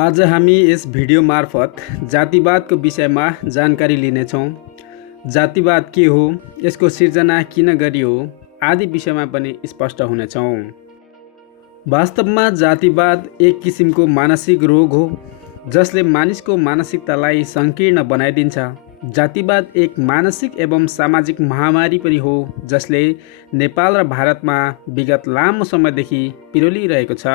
आज हामी यस भिडियो मार्फत जातिवादको विषयमा जानकारी लिनेछौँ। जातिवाद के हो, यसको सिर्जना किन गरियो आदि विषयमा पनि स्पष्ट हुनेछौँ। वास्तवमा जातिवाद एक किसिमको मानसिक रोग हो जसले मानिसको मानसिकतालाई सङ्कीर्ण बनाइदिन्छ। जातिवाद एक मानसिक एवं सामाजिक महामारी पनि हो जसले नेपाल र भारतमा विगत लामो समयदेखि पिरोलिरहेको छ।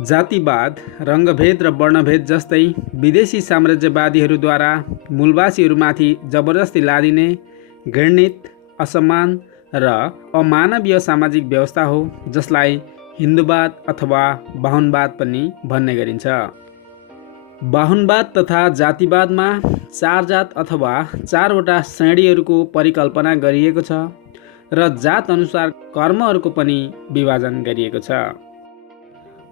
जातिवाद रङ्गभेद र वर्णभेद जस्तै विदेशी साम्राज्यवादीहरूद्वारा मूलवासीहरूमाथि जबरजस्ती लादिने घृणित, असमान र अमानवीय सामाजिक व्यवस्था हो जसलाई हिन्दूवाद अथवा बाहुनवाद पनि भन्ने गरिन्छ। बाहुनवाद तथा जातिवादमा चार जात अथवा चारवटा श्रेणीहरूको परिकल्पना गरिएको छ र जात अनुसार कर्महरूको पनि विभाजन गरिएको छ,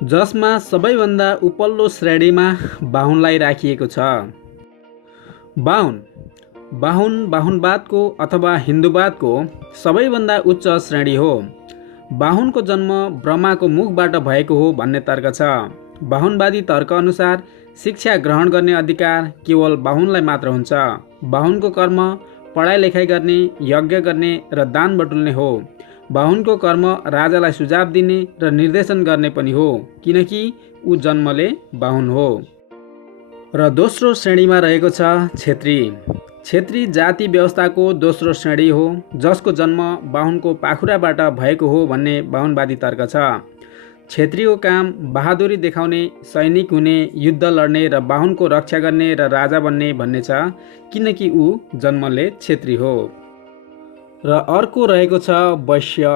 जसमा सबैभन्दा उपल्लो श्रेणीमा बाहुनलाई राखिएको छ। बाहुन बाहुनवादको अथवा हिन्दूवादको सबैभन्दा उच्च श्रेणी हो। बाहुनको जन्म ब्रह्माको मुखबाट भएको हो भन्ने तर्क छ। बाहुनवादी तर्क अनुसार शिक्षा ग्रहण गर्ने अधिकार केवल बाहुनलाई मात्र हुन्छ। बाहुनको कर्म पढाइ लेखाइ गर्ने, यज्ञ गर्ने र दान बटुल्ने हो। बाहुनको कर्म राजालाई सुझाव दिने र निर्देशन गर्ने पनि हो, किनकि ऊ जन्मले बाहुन हो। र दोस्रो श्रेणीमा रहेको छ क्षेत्री। क्षेत्री जाति व्यवस्थाको दोस्रो श्रेणी हो जसको जन्म बाहुनको पाखुराबाट भएको हो भन्ने बाहुनवादी तर्क छ। क्षेत्रीको काम बहादुरी देखाउने, सैनिक हुने, युद्ध लड्ने र बाहुनको रक्षा गर्ने र राजा बन्ने भन्ने छ, किनकि ऊ जन्मले क्षेत्री हो। र अर्को रहेको छ वैश्य।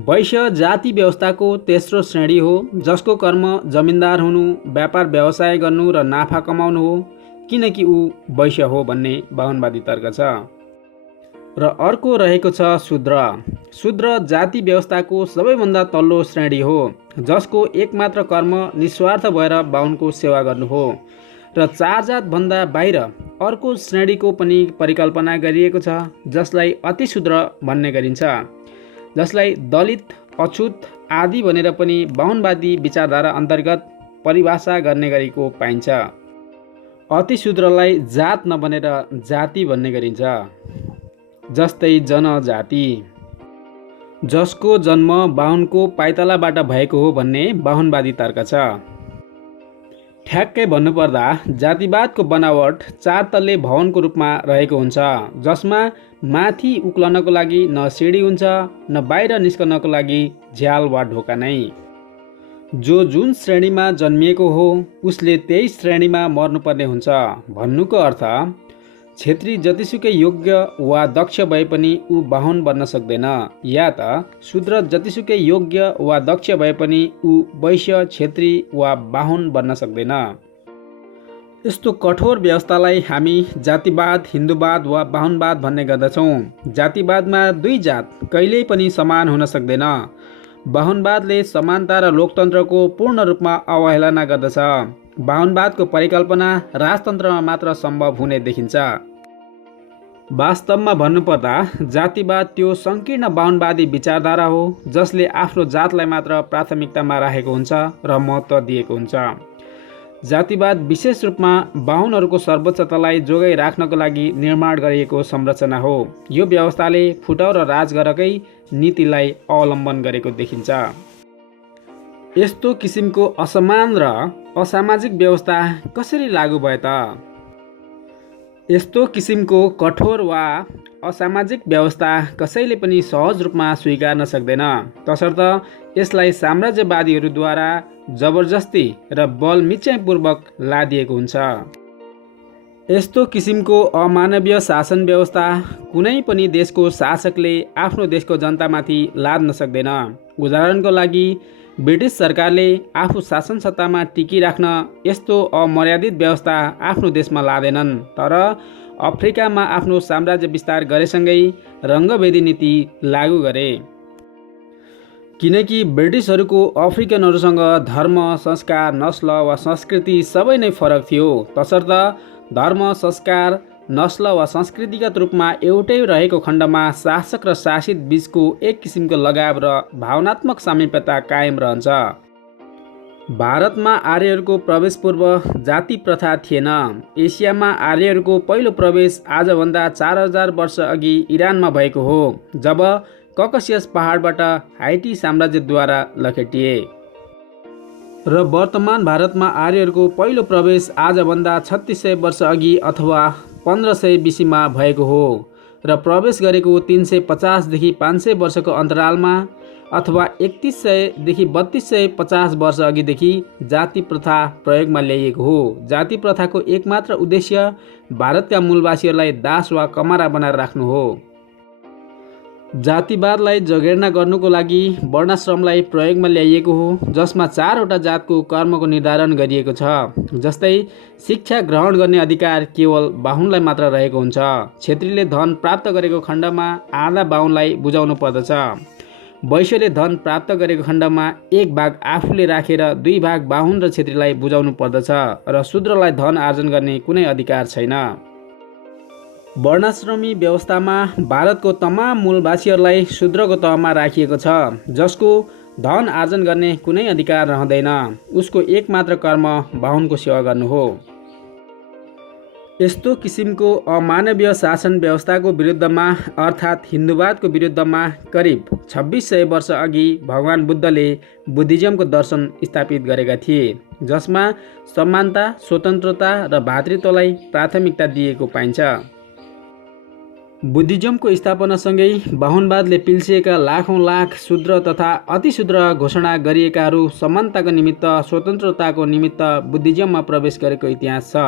वैश्य जाति व्यवस्थाको तेस्रो श्रेणी हो जसको कर्म जमिनदार हुनु, व्यापार व्यवसाय गर्नु र नाफा कमाउनु हो, किनकि ऊ वैश्य हो भन्ने बाहुनवादी तर्क छ। र अर्को रहेको छ शूद्र। शूद्र जाति व्यवस्थाको सबैभन्दा तल्लो श्रेणी हो जसको एकमात्र कर्म निस्वार्थ भएर बाहुनको सेवा गर्नु हो। र चार जातभन्दा बाहिर अर्को श्रेणीको पनि परिकल्पना गरिएको छ जसलाई अतिशूद्र भन्ने गरिन्छ, जसलाई दलित, अछुत आदि भनेर पनि बाहुनवादी विचारधारा अन्तर्गत परिभाषा गर्ने गरेको पाइन्छ। अतिशूद्रलाई जात नभनेर जाति भन्ने गरिन्छ, जस्तै जनजाति, जसको जन्म बाहुनको पाइतालाबाट भएको हो भन्ने बाहुनवादी तर्क छ। ठ्याक्कै भन्नुपर्दा जातिवादको बनावट चार तल्ले भवनको रूपमा रहेको हुन्छ, जसमा माथि उक्लनको लागि न सिडी हुन्छ न बाहिर निस्कनको लागि झ्याल वा ढोका नै। जो जुन श्रेणीमा जन्मिएको हो उसले त्यही श्रेणीमा मर्नुपर्ने हुन्छ। भन्नुको अर्थ क्षेत्री जतिसुकै योग्य वा दक्ष भए पनि ऊ बाहुन बन्न सक्दैन, या त शूद्र जतिसुकै योग्य वा दक्ष भए पनि ऊ वैश्य, क्षेत्री वा बाहुन बन्न सक्दैन। यस्तो कठोर व्यवस्थालाई हामी जातिवाद, हिन्दूवाद वा बाहुनवाद भन्ने गर्दछौँ। जातिवादमा दुई जात कहिल्यै पनि समान हुन सक्दैन। बाहुनवादले समानता र लोकतन्त्रको पूर्ण रूपमा अवहेलना गर्दछ। बाहुनवादको परिकल्पना राजतन्त्रमा मात्र सम्भव हुने देखिन्छ। वास्तवमा भन्नुपर्दा जातिवाद त्यो सङ्कीर्ण बाहुनवादी विचारधारा हो जसले आफ्नो जातलाई मात्र प्राथमिकतामा राखेको हुन्छ र महत्त्व दिएको हुन्छ। जातिवाद विशेष रूपमा बाहुनहरूको सर्वोच्चतालाई जोगाइ राख्नको लागि निर्माण गरिएको संरचना हो। यो व्यवस्थाले फुटाउ र राजगरकै नीतिलाई अवलम्बन गरेको देखिन्छ। यस्तो किसिमको असमान र असामाजिक व्यवस्था कसरी लागू भए त? यस्तो किसिमको कठोर वा असामाजिक व्यवस्था कसैले पनि सहज रूपमा स्वीकार्न सक्दैन, तसर्थ यसलाई साम्राज्यवादीहरूद्वारा जबरजस्ती र बल मिच्याइपूर्वक लादिएको हुन्छ। यस्तो किसिमको अमानवीय शासन व्यवस्था कुनै पनि देशको शासकले आफ्नो देशको जनतामाथि लाद्न सक्दैन। उदाहरणको लागि ब्रिटिस सरकारले आफू शासन सत्तामा टिकिराख्न यस्तो अमर्यादित व्यवस्था आफ्नो देशमा लादेनन्, तर अफ्रिकामा आफ्नो साम्राज्य विस्तार गरेसँगै रङ्गभेदी नीति लागू गरे। किनकि ब्रिटिसहरूको अफ्रिकनहरूसँग धर्म, संस्कार, नस्ल वा संस्कृति सबै नै फरक थियो, तसर्थ धर्म, संस्कार, नस्ल वा संस्कृतिगत रूपमा एउटै रहेको खण्डमा शासक र शासित बीचको एक किसिमको लगाव र भावनात्मक सामिप्यता कायम रहन्छ। भारतमा आर्यहरूको प्रवेश पूर्व जाति प्रथा थिएन। एसियामा आर्यहरूको पहिलो प्रवेश आजभन्दा 4000 वर्ष अघि इरानमा भएको हो, जब ककसियस पहाडबाट हाइटी साम्राज्यद्वारा लखेटिए। र वर्तमान भारतमा आर्यहरूको पहिलो प्रवेश आजभन्दा 3600 वर्ष अघि अथवा 1500 BC भएको हो र प्रवेश गरेको 350 देखि 500 वर्षको अन्तरालमा अथवा 3100 देखि 3250 वर्ष अघिदेखि जाति प्रथा प्रयोगमा ल्याइएको हो। जाति प्रथाको एकमात्र उद्देश्य भारतका मूलवासीहरूलाई दास वा कमारा बनाएर राख्नु हो। जातिवादलाई जगेर्ना गर्नुको लागि वर्णाश्रमलाई प्रयोगमा ल्याइएको हो, जसमा 4वटा जातको कर्मको निर्धारण गरिएको छ। जस्तै शिक्षा ग्रहण गर्ने अधिकार केवल बाहुनलाई मात्र रहेको हुन्छ। क्षेत्रीले धन प्राप्त गरेको खण्डमा आधा बाहुनलाई बुझाउनु पर्दछ। वैश्यले धन प्राप्त गरेको खण्डमा 1 भाग आफूले राखेर 2 भाग बाहुन र क्षेत्रीलाई बुझाउनु पर्दछ र शूद्रलाई धन आर्जन गर्ने कुनै अधिकार छैन। वर्णाश्रमी व्यवस्थामा भारतको तमाम मूलवासीहरूलाई शूद्रको तहमा राखिएको छ, जसको धन आर्जन गर्ने कुनै अधिकार रहँदैन। उसको एकमात्र कर्म बाहुनको सेवा गर्नु हो। यस्तो किसिमको अमानवीय शासन व्यवस्थाको विरुद्धमा अर्थात् हिन्दुवादको विरुद्धमा करिब 2600 वर्ष अघि भगवान बुद्धले बुद्धिज्मको दर्शन स्थापित गरेका थिए, जसमा समानता, स्वतन्त्रता र भातृत्वलाई प्राथमिकता दिएको पाइन्छ। बुद्धिज्मको स्थापनासँगै बाहुनवादले पिल्सिएका लाखौँ लाख शूद्र तथा अतिशूद्र घोषणा गरिएकाहरू समानताको निमित्त, स्वतन्त्रताको निमित्त बुद्धिज्ममा प्रवेश गरेको इतिहास छ।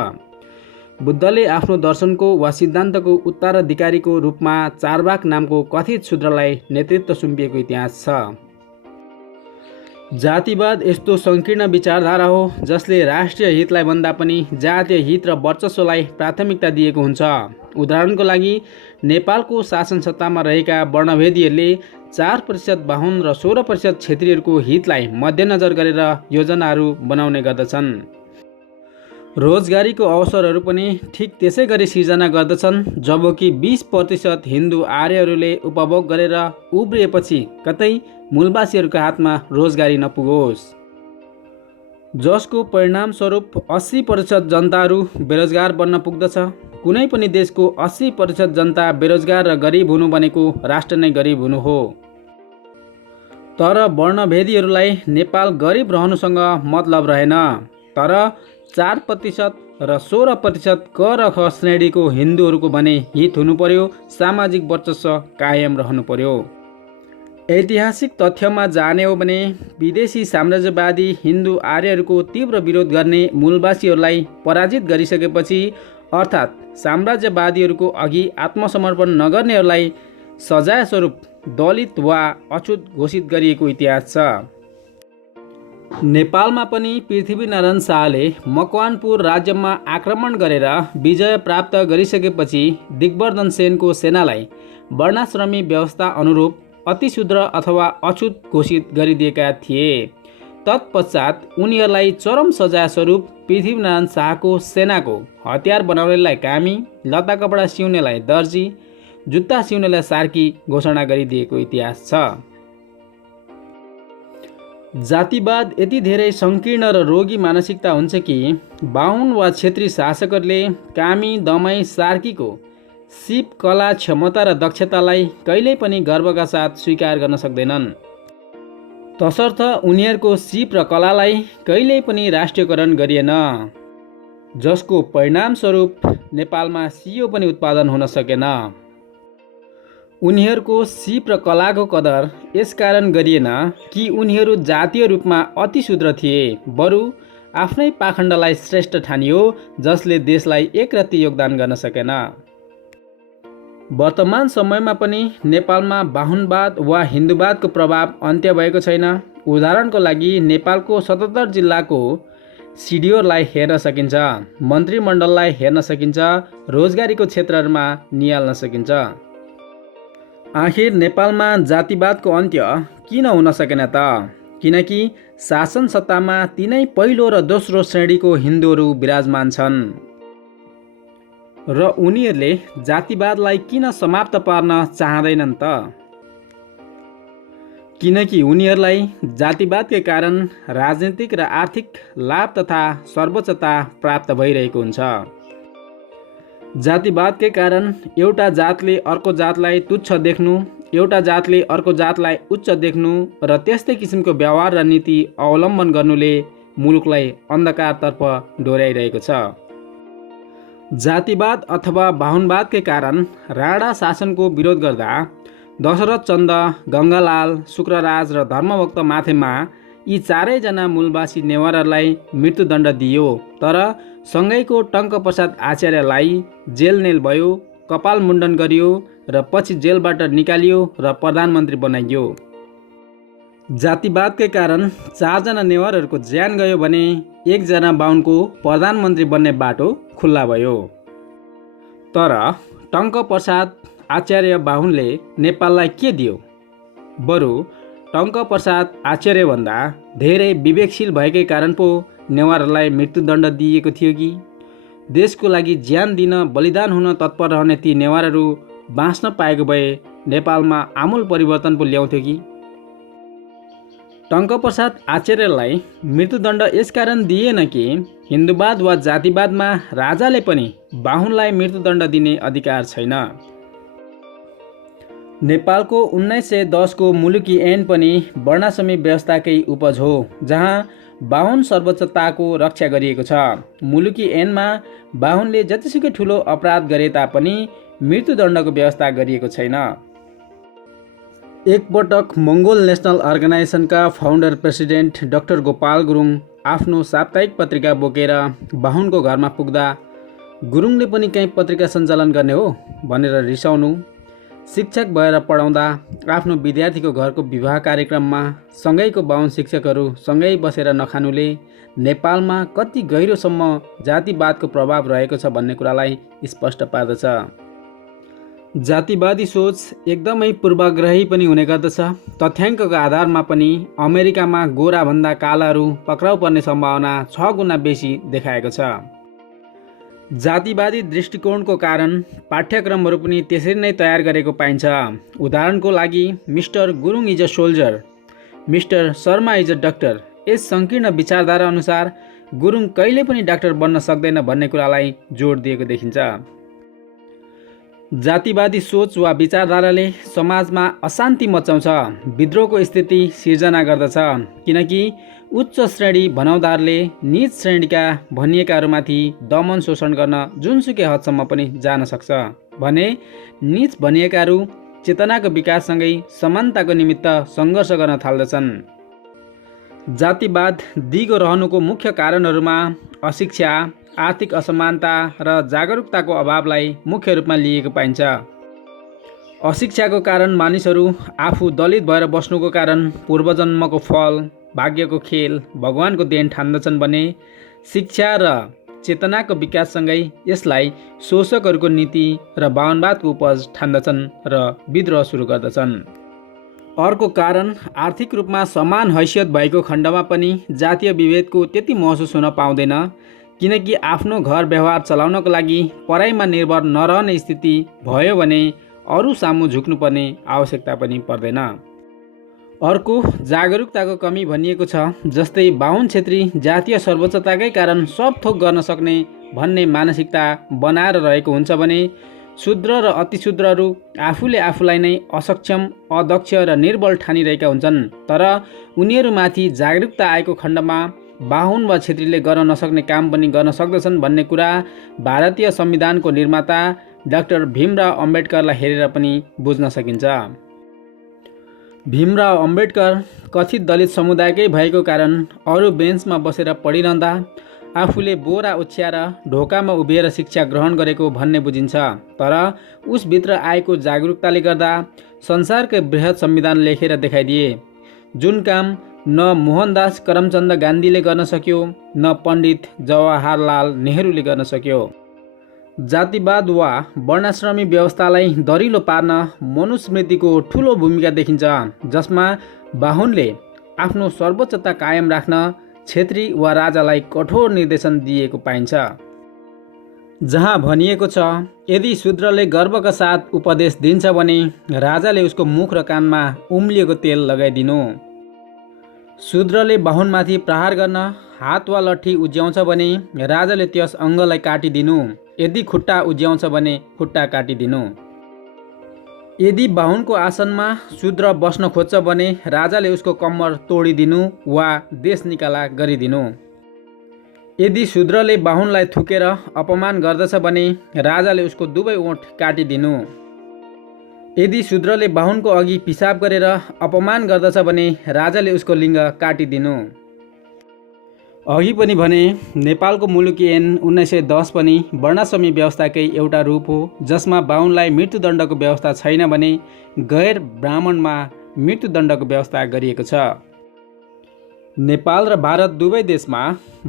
बुद्धले आफ्नो दर्शनको वा सिद्धान्तको उत्तराधिकारीको रूपमा चारवाक नामको कथित शूद्रलाई नेतृत्व सुम्पिएको इतिहास छ। जातिवाद यस्तो सङ्कीर्ण विचारधारा हो जसले राष्ट्रिय हितलाई भन्दा पनि जातीय हित र वर्चस्वलाई प्राथमिकता दिएको हुन्छ। उदाहरणको लागि नेपालको शासन सत्तामा रहेका वर्णभेदीहरूले 4% बाहुन र 16% क्षेत्रीहरूको हितलाई मध्यनजर गरेर योजनाहरू बनाउने गर्दछन्। रोजगारीको अवसरहरू पनि ठिक त्यसै गरी सिर्जना गर्दछन्, जबकि 20% हिन्दू आर्यहरूले उपभोग गरेर उब्रिएपछि कतै मूलवासीहरूको हातमा रोजगारी नपुगोस्, जसको परिणामस्वरूप 80% जनताहरू बेरोजगार बन्न पुग्दछ। कुनै पनि देशको 80% जनता बेरोजगार र गरिब हुनु भनेको राष्ट्र नै गरिब हुनु हो। तर वर्णभेदीहरूलाई नेपाल गरिब रहनुसँग मतलब रहेन, तर 4% र 16% क र ख श्रेणीको हिन्दूहरूको भने हित हुनु पर्यो, सामाजिक वर्चस्व कायम रहनु पर्यो। ऐतिहासिक तथ्यमा जाने हो भने विदेशी साम्राज्यवादी हिन्दू आर्यहरूको तीव्र विरोध गर्ने मूलवासीहरूलाई पराजित गरिसकेपछि, अर्थात् साम्राज्यवादीहरूको अघि आत्मसमर्पण नगर्नेहरूलाई सजाय स्वरूप दलित वा अछुत घोषित गरिएको इतिहास छ। नेपालमा पनि पृथ्वीनारायण शाहले मकवानपुर राज्यमा आक्रमण गरेर विजय प्राप्त गरिसकेपछि दिग्वर्धन सेनको सेनालाई वर्णाश्रमी व्यवस्था अनुरूप अतिशूद्र अथवा अछुत घोषित गरिदिएका थिए। तत्पश्चात उनीहरूलाई चरम सजाय स्वरूप पृथ्वीनारायण शाहको सेनाको हतियार बनाउनेलाई कामी, लत्ता कपडा सिउनेलाई दर्जी, जुत्ता सिउनेलाई सार्की घोषणा गरिदिएको इतिहास छ। जातिवाद यति धेरै सङ्कीर्ण र रोगी मानसिकता हुन्छ कि बाहुन वा क्षेत्री शासकहरूले कामी, दमाई, सार्कीको सिप, कला, क्षमता र दक्षतालाई कहिल्यै पनि गर्वका साथ स्वीकार गर्न सक्दैनन्। तसर्थ उनीहरूको सिप र कलालाई कहिल्यै पनि राष्ट्रियकरण गरिएन, जसको परिणामस्वरूप नेपालमा सियो पनि उत्पादन हुन सकेन। उनीहरूको सिप र कलाको कदर यसकारण गरिएन कि उनीहरू जातीय रूपमा अतिशूद्र थिए, बरु आफ्नै पाखण्डलाई श्रेष्ठ ठानियो, जसले देशलाई एकरत्ती योगदान गर्न सकेन। वर्तमान समयमा पनि नेपालमा बाहुनवाद वा हिन्दूवादको प्रभाव अन्त्य भएको छैन। उदाहरणको लागि नेपालको 77 जिल्लाको सिडिओलाई हेर्न सकिन्छ, मन्त्रीमण्डललाई हेर्न सकिन्छ, रोजगारीको क्षेत्रहरूमा निहाल्न सकिन्छ। आखिर नेपालमा जातिवादको अन्त्य किन हुन सकेन त? किनकि शासन सत्तामा तिनै पहिलो र दोस्रो श्रेणीको हिन्दूहरू विराजमान छन् र उनीहरूले जातिवादलाई किन समाप्त पार्न चाहँदैनन् त? किनकि उनीहरूलाई जातिवादकै कारण राजनीतिक र आर्थिक लाभ तथा सर्वोच्चता प्राप्त भइरहेको हुन्छ। जातिवादकै कारण एउटा जातले अर्को जातलाई तुच्छ देख्नु, एउटा जातले अर्को जातलाई उच्च देख्नु र त्यस्तै किसिमको व्यवहार र नीति अवलम्बन गर्नुले मुलुकलाई अन्धकारतर्फ डोर्याइरहेको छ। जातिवाद अथवा बाहुनवादकै कारण राणा शासनको विरोध गर्दा दशरथ चन्द, गङ्गालाल, शुक्रराज र धर्मभक्त माथेमा यी चारैजना मूलवासी नेवारहरूलाई मृत्युदण्ड दिइयो। तर सँगैको टङ्कप्रसाद आचार्यलाई जेलनेल भयो, कपाल मुण्डन गरियो र पछि जेलबाट निकालियो र प्रधानमन्त्री बनाइयो। जातिवादकै कारण चारजना नेवारहरूको ज्यान गयो भने एकजना बाहुनको प्रधानमन्त्री बन्ने बाटो खुल्ला भयो। तर टङ्कप्रसाद आचार्य बाहुनले नेपाललाई के दियो? बरु टङ्कप्रसाद आचार्यभन्दा धेरै विवेकशील भएकै कारण पो नेवारहरूलाई मृत्युदण्ड दिइएको थियो कि? देशको लागि ज्यान दिन बलिदान हुन तत्पर रहने ती नेवारहरू बाँच्न पाएको भए नेपालमा आमूल परिवर्तन पो ल्याउँथ्यो कि? टङ्कप्रसाद आचार्यलाई मृत्युदण्ड यसकारण दिएन कि हिन्दूवाद वा जातिवादमा राजाले पनि बाहुनलाई मृत्युदण्ड दिने अधिकार छैन। नेपालको 1910 को मुलुकी ऐन पनि वर्णाश्रमी व्यवस्थाकै उपज हो, जहाँ बाहुन सर्वोच्चताको रक्षा गरिएको छ। मुलुकी ऐनमा बाहुनले जतिसुकै ठुलो अपराध गरे तापनि मृत्युदण्डको व्यवस्था गरिएको छैन। एकपटक मङ्गोल नेसनल अर्गनाइजेसनका founder president doctor Gopal Gurung आफ्नो साप्ताहिक पत्रिका बोकेर बाहुनको घरमा पुग्दा गुरुङले पनि कहीँ पत्रिका सञ्चालन गर्ने हो भनेर रिसाउनु, शिक्षक भएर पढाउँदा आफ्नो विद्यार्थीको घरको विवाह कार्यक्रममा सँगैको बाहुन शिक्षकहरू सँगै बसेर नखानुले नेपालमा कति गहिरोसम्म जातिवादको प्रभाव रहेको छ भन्ने कुरालाई स्पष्ट पार्दछ। जातिवादी सोच एकदमै पूर्वाग्रही पनि हुने गर्दछ। तथ्याङ्कको आधारमा पनि अमेरिकामा गोराभन्दा कालाहरू पक्राउ पर्ने सम्भावना 6 गुणा बेसी देखाएको छ। जातिवादी दृष्टिकोणको कारण पाठ्यक्रमहरू पनि त्यसरी नै तयार गरेको पाइन्छ। उदाहरणको लागि mister Gurung is a soldier, mister Sharma is a doctor. यस सङ्कीर्ण विचारधारा अनुसार गुरुङ कहिले पनि डाक्टर बन्न सक्दैन भन्ने कुरालाई जोड दिएको देखिन्छ। जातिवादी सोच वा विचारधाराले समाजमा अशान्ति मचाउँछ, विद्रोहको स्थिति सिर्जना गर्दछ। किनकि उच्च श्रेणी भनाउँदारले नीच श्रेणीका भनिएकाहरूमाथि दमन शोषण गर्न जुनसुकै हदसम्म पनि जान सक्छ भने नीच भनिएकाहरू चेतनाको विकाससँगै समानताको निमित्त सङ्घर्ष गर्न थाल्दछन्। जातिवाद दिगो रहनुको मुख्य कारणहरूमा अशिक्षा, आर्थिक असमानता र जागरुकताको अभावलाई मुख्य रूपमा लिएको पाइन्छ। अशिक्षाको कारण मानिसहरू आफू दलित भएर बस्नुको कारण पूर्वजन्मको फल, भाग्यको खेल, भगवानको देन ठान्दछन् भने शिक्षा र चेतनाको विकाससँगै यसलाई शोषकहरूको नीति र बाहुनवादको उपज ठान्दछन् र विद्रोह सुरु गर्दछन्। अर्को कारण आर्थिक रूपमा समान हैसियत भएको खण्डमा पनि जातीय विभेदको त्यति महसुस हुन पाउँदैन, किनकि आफ्नो घर व्यवहार चलाउनको लागि पढाइमा निर्भर नरहने स्थिति भयो भने अरू सामु झुक्नुपर्ने आवश्यकता पनि पर्दैन। अर्को जागरुकताको कमी भनिएको छ। जस्तै बाहुन क्षेत्री जातीय सर्वोच्चताकै कारण सब थोक गर्न सक्ने भन्ने मानसिकता बनाएर रहेको हुन्छ भने शूद्र र अतिशूद्रहरू आफूले आफूलाई नै असक्षम, अदक्ष र निर्बल ठानिरहेका हुन्छन्। तर उनीहरूमाथि जागरुकता आएको खण्डमा बाहुन वा क्षेत्रीले गर्न नसक्ने काम पनि गर्न सक्दछन् भन्ने कुरा भारतीय संविधानको निर्माता डाक्टर भीमराव अम्बेडकरलाई हेरेर पनि बुझ्न सकिन्छ। भीमराव अम्बेडकर कथित दलित समुदायकै भएको कारण अरू बेन्चमा बसेर पढिरहँदा आफूले बोरा ओछ्याएर ढोकामा उभिएर शिक्षा ग्रहण गरेको भन्ने बुझिन्छ। तर उसभित्र आएको जागरुकताले गर्दा संसारकै बृहत संविधान लेखेर देखाइदिए, जुन काम न मोहनदास करमचन्द गान्धीले गर्न सक्यो, न पण्डित जवाहरलाल नेहरूले गर्न सक्यो। जातिवाद वा वर्णाश्रमी व्यवस्थालाई दरिलो पार्न मनुस्मृतिको ठुलो भूमिका देखिन्छ, जसमा बाहुनले आफ्नो सर्वोच्चता कायम राख्न छेत्री वा राजालाई कठोर निर्देशन दिएको पाइन्छ। जहाँ भनिएको छ, यदि शूद्रले गर्वका साथ उपदेश दिन्छ भने राजाले उसको मुख र कानमा उम्लिएको तेल लगाइदिनु। शूद्रले बाहुनमाथि प्रहार गर्न हात वा लट्ठी उज्याउँछ भने राजाले त्यस अङ्गलाई काटिदिनु। यदि खुट्टा उज्याउँछ भने खुट्टा काटिदिनु। यदि बाहुनको आसनमा शूद्र बस्न खोज्छ भने राजाले उसको कम्मर तोडिदिनु वा देश निकाला गरिदिनु। यदि शूद्रले बाहुनलाई थुकेर अपमान गर्दछ भने राजाले उसको दुवै ओठ काटिदिनु। यदि शूद्रले बाहुनको अघि पिसाब गरेर अपमान गर्दछ भने राजाले उसको लिङ्ग काटिदिनु। अघि पनि भने नेपालको मुलुकी ऐन 1910 पनि वर्णाश्रमी व्यवस्थाकै एउटा रूप हो, जसमा बाहुनलाई मृत्युदण्डको व्यवस्था छैन भने गैर ब्राह्मणमा मृत्युदण्डको व्यवस्था गरिएको छ। नेपाल र भारत दुवै देशमा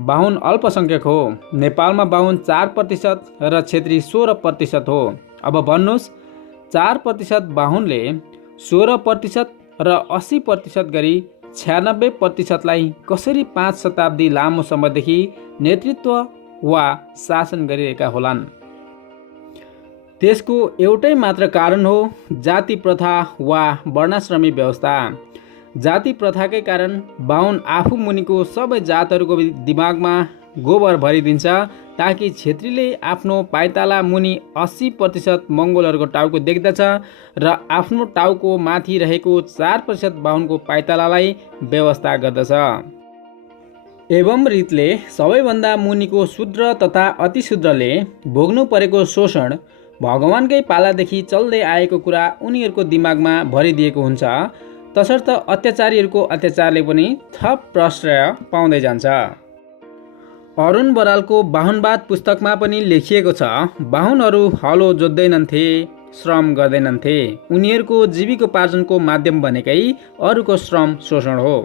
बाहुन अल्पसङ्ख्यक हो। नेपालमा बाहुन 4% र क्षेत्री 16% हो। अब भन्नुहोस्, 4% बाहुनले 16% र 80% गरी 96%लाई कसरी 5 शताब्दी लामो समयदेखि नेतृत्व वा शासन गरिरहेका होलान्? त्यसको एउटै मात्र कारण हो, जाति प्रथा वा वर्णाश्रमी व्यवस्था। जाति प्रथाकै कारण बाहुन आफू मुनिको सबै जातहरूको दिमागमा गोबर भरिदिन्छ, ताकि क्षेत्रीले आफ्नो पाइताला मुनि 80% मङ्गोलहरूको टाउको देख्दछ र आफ्नो टाउको माथि रहेको 4% बाहुनको पाइतालालाई व्यवस्था गर्दछ। एवं रीतले सबैभन्दा मुनिको शूद्र तथा अतिशूद्रले भोग्नु परेको शोषण भगवानकै पालादेखि चल्दै आएको कुरा उनीहरूको दिमागमा भरिदिएको हुन्छ। तसर्थ अत्याचारीहरूको अत्याचारले पनि थप प्रश्रय पाउँदै जान्छ। अरुण बरालको बाहुनवाद पुस्तकमा पनि लेखिएको छ, बाहुनहरू हलो जोत्दैनन्थे, श्रम गर्दैनन्थे। उनीहरूको जीविकोपार्जनको माध्यम भनेकै अरूको श्रम शोषण हो।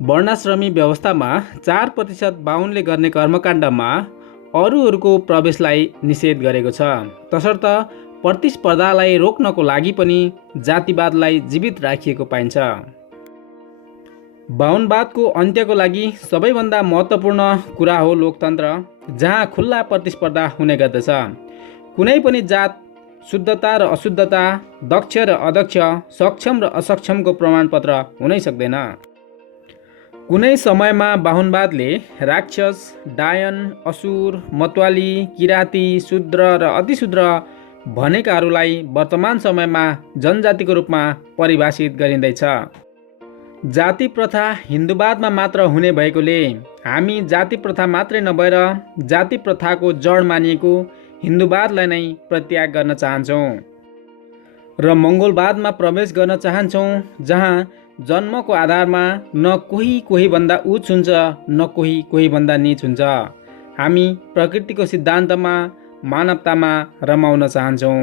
वर्णाश्रमी व्यवस्थामा 4% बाहुनले गर्ने कर्मकाण्डमा अरूहरूको प्रवेशलाई निषेध गरेको छ। तसर्थ प्रतिस्पर्धालाई रोक्नको लागि पनि जातिवादलाई जीवित राखिएको पाइन्छ। बाहुनवादको अन्त्यको लागि सबैभन्दा महत्त्वपूर्ण कुरा हो लोकतन्त्र, जहाँ खुल्ला प्रतिस्पर्धा हुने गर्दछ। कुनै पनि जात शुद्धता र अशुद्धता, दक्ष र अदक्ष, सक्षम र असक्षमको प्रमाणपत्र हुनै सक्दैन। कुनै समयमा बाहुनवादले राक्षस, डायन, असुर, मतवाली, किराती, शूद्र र अतिशूद्र भनेकाहरूलाई वर्तमान समयमा जनजातिको रूपमा परिभाषित गरिँदैछ। जाति प्रथा हिन्दुवादमा मात्र हुने भएकोले हामी जाति प्रथा मात्रै नभएर जाति प्रथाको जड मानिएको हिन्दुवादलाई नै परित्याग गर्न चाहन्छौँ र मङ्गोलवादमा प्रवेश गर्न चाहन्छौँ, जहाँ जन्मको आधारमा न कोही भन्दा उच्च हुन्छ, न कोही भन्दा नीच हुन्छ। हामी प्रकृतिको सिद्धान्तमा, मानवतामा रमाउन चाहन्छौँ।